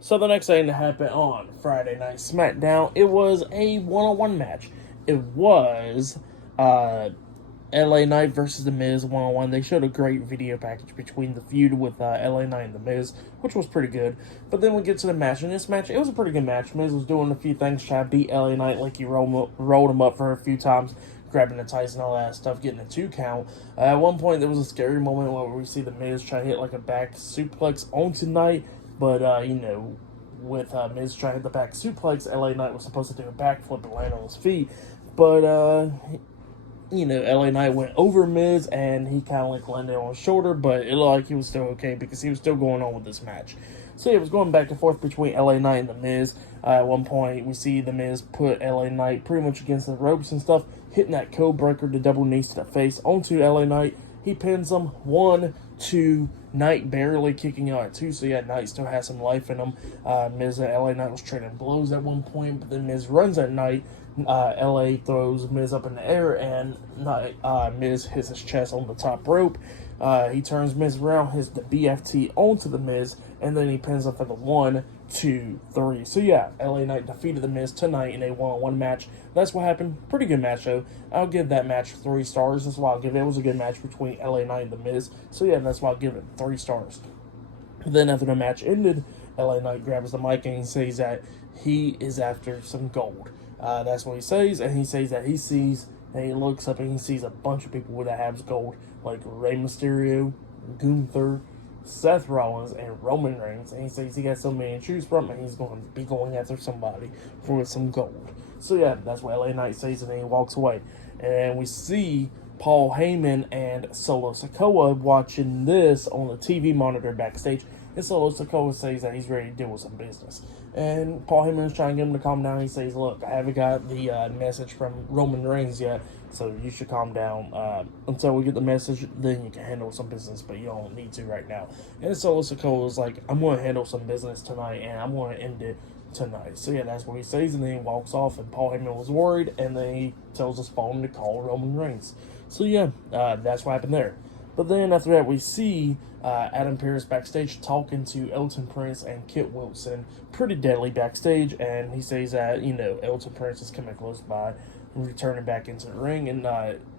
So the next thing that happened on Friday Night SmackDown, it was a one-on-one match. It was LA Knight versus The Miz one-on-one. They showed a great video package between the feud with LA Knight and The Miz, which was pretty good. But then we get to the match. In this match, it was a pretty good match. Miz was doing a few things, trying to beat LA Knight like he rolled him up for a few times, grabbing the tights and all that stuff, getting a 2 count. At one point, there was a scary moment where we see The Miz try to hit like a back suplex onto Knight. But, with Miz trying to hit the back suplex, LA Knight was supposed to do a backflip and land on his feet. But, LA Knight went over Miz and he kind of like landed on his shoulder, but it looked like he was still okay because he was still going on with this match. So it was going back and forth between LA Knight and The Miz. At one point, we see The Miz put LA Knight pretty much against the ropes and stuff, hitting that code breaker, the double knees to the face onto LA Knight. He pins him 1, 2, Knight barely kicking out at 2, so yeah, Knight still has some life in him. Miz and LA Knight was trading blows at one point, but then Miz runs at Knight. LA throws Miz up in the air, and Miz hits his chest on the top rope. He turns Miz around, hits the BFT onto the Miz, and then he pins him for the 1, 2, 3. So yeah, LA Knight defeated the Miz tonight in a one-on-one match. That's what happened. Pretty good match though. I'll give that match 3 stars. That's why I'll give it. It was a good match between LA Knight and the Miz. So yeah, that's why I'll give it 3 stars. Then after the match ended, LA Knight grabs the mic and he says that he is after some gold. That's what he says, and he says that he sees, and he looks up and he sees a bunch of people that have gold, like Rey Mysterio, Gunther, Seth Rollins, and Roman Reigns. And he says he got so many to choose from, and he's going to be going after somebody for some gold. So yeah, that's what LA Knight says, and then he walks away. And we see Paul Heyman and Solo Sikoa watching this on the TV monitor backstage. And Solo Sikoa says that he's ready to deal with some business. And Paul Heyman is trying to get him to calm down. He says, look, I haven't got the message from Roman Reigns yet, so you should calm down. Until we get the message, then you can handle some business, but you don't need to right now. And Solo Sikoa is like, I'm going to handle some business tonight, and I'm going to end it tonight. So yeah, that's what he says, and then he walks off, and Paul Heyman was worried, and then he tells his phone to call Roman Reigns. So yeah, that's what happened there. But then after that, we see Adam Pearce backstage talking to Elton Prince and Kit Wilson. Pretty deadly backstage, and he says that, Elton Prince is coming close by returning back into the ring, and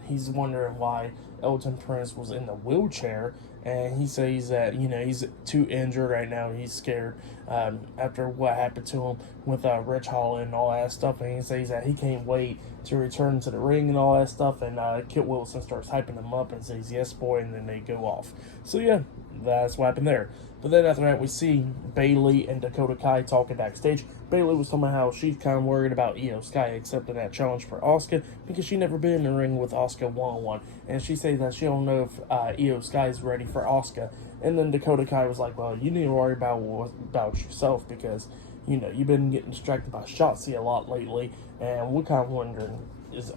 he's wondering why Elton Prince was in the wheelchair. And he says that, he's too injured right now. He's scared after what happened to him with Rich Holland and all that stuff. And he says that he can't wait to return to the ring and all that stuff. And Kit Wilson starts hyping him up and says, yes, boy, and then they go off. So, yeah, that's what happened there. But then after that, we see Bayley and Dakota Kai talking backstage. Bayley was talking about how she's kind of worried about Io Sky accepting that challenge for Asuka because she never been in the ring with Asuka one-on-one. And she says that she don't know if Io Sky is ready for Asuka. And then Dakota Kai was like, well, you need to worry about yourself because, you've been getting distracted by Shotzi a lot lately. And we're kind of wondering,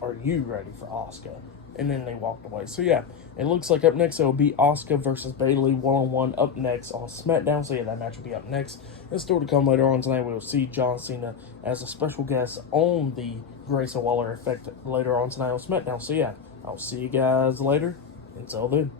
are you ready for Asuka? And then they walked away. So yeah, it looks like up next it will be Asuka versus Bayley one-on-one up next on SmackDown. So yeah, that match will be up next. And still to come later on tonight, we will see John Cena as a special guest on the Grayson Waller effect later on tonight on SmackDown. So yeah, I'll see you guys later. Until then.